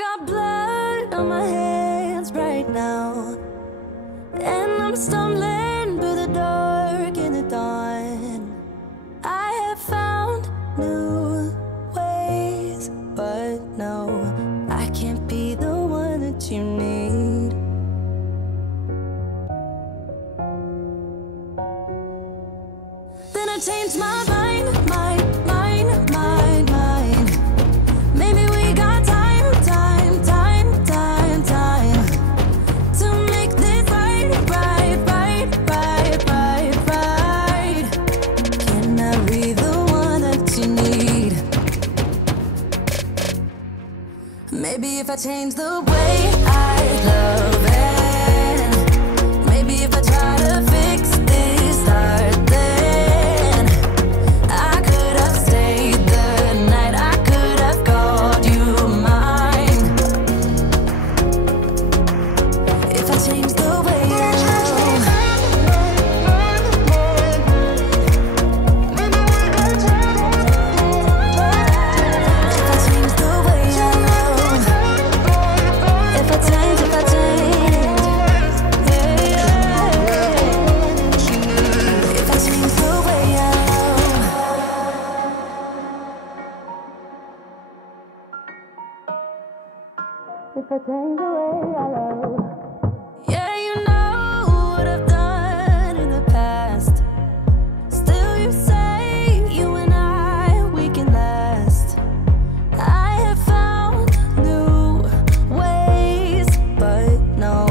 got blood on my hands right now, and I'm stumbling through the dark in the dawn. I have found new ways, but no, I can't be the one that you need. Then I changed my mind. Maybe we got time to make this right. Can I be the one that you need? Maybe if I change the way I love it, maybe if I try to fix this heart, then I could have stayed the night, I could have called you mine. If I change the way I love, if I change the way I love, if I change, if I change the way I love. If I change the way I love. Yeah, you know what I've done in the past. Still you say you and I, we can last. I have found new ways, but no,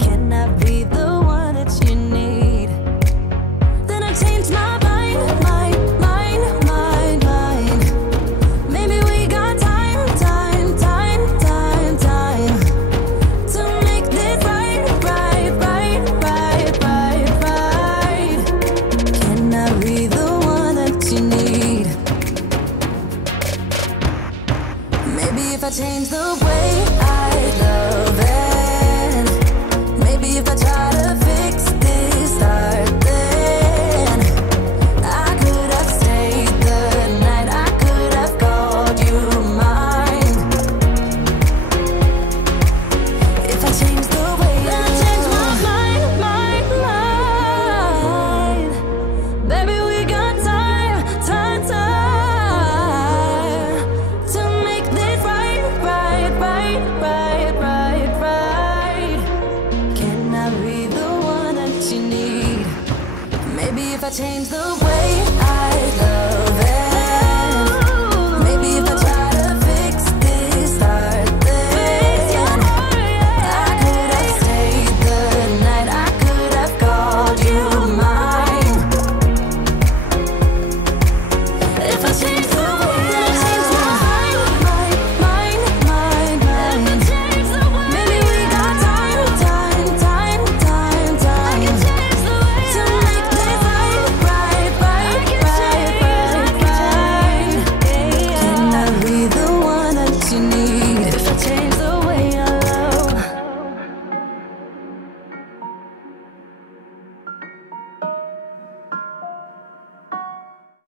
can I be the one that you need? Then I changed my mind. Maybe we got time to make this right. Can I be the one that you need? Maybe if I change the way I love it, maybe if I try to